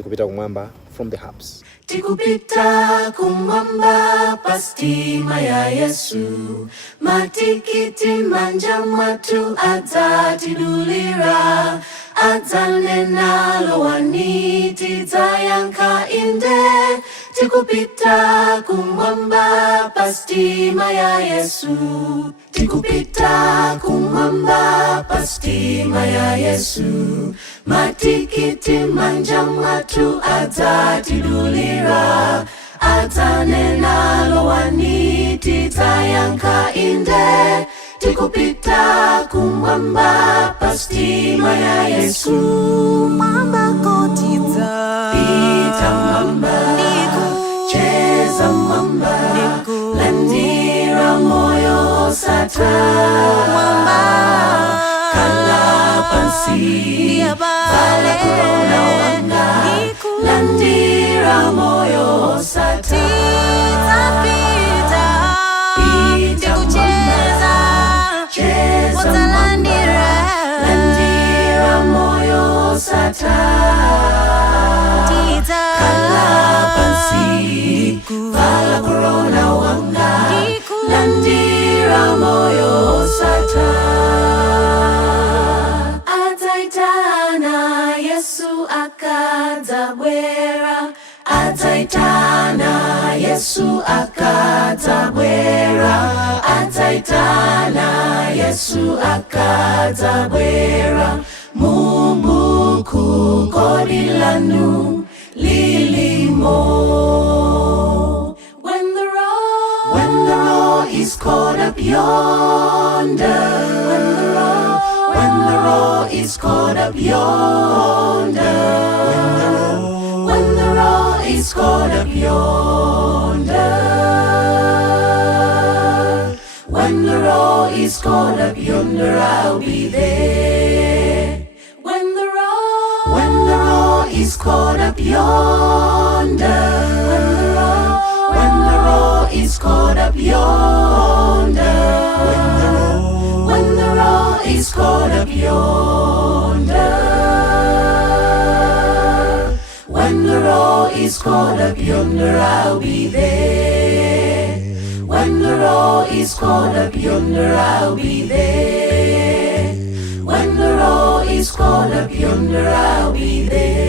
tikupita kumwamba from the hubs. Tikupita kumwamba pastima ya Yesu, matikiti manja matu adzatidulira, adzanena lowani zayanka inde. Tikupita kumwamba pastima ya Yesu, tikupita kumwamba pastima ya Yesu, matikiti manja matu adzatidulira, adzanena lowani zayanka inde. Tikupita kumwamba pastima ya Yesu, mamba kotidza pita mamba, cheza mamba, landira moyo sata mamba kala pansi, vala corona wanga, landira moyo sata pita mamba, cheza mamba, landira moyo sata kala pansi, vala corona wanga, landira moyo sata. Adzaitana Yesu akadzabwera, adzaitana Yesu akadzabwera, adzaitana Yesu akadzabwera, mumbuku kodi lanu lilimo. When the roar is caught up yonder, when the roar is caught up yonder, when the roar is caught up yonder, when the roar is caught up yonder, I'll be there. When the roar is caught up yonder, when the roar is caught up yonder, when the roar is caught up yonder, when the roar is caught up yonder, I'll be there. When the roar is caught up yonder, I'll be there. When the roar is caught up yonder, I'll be there.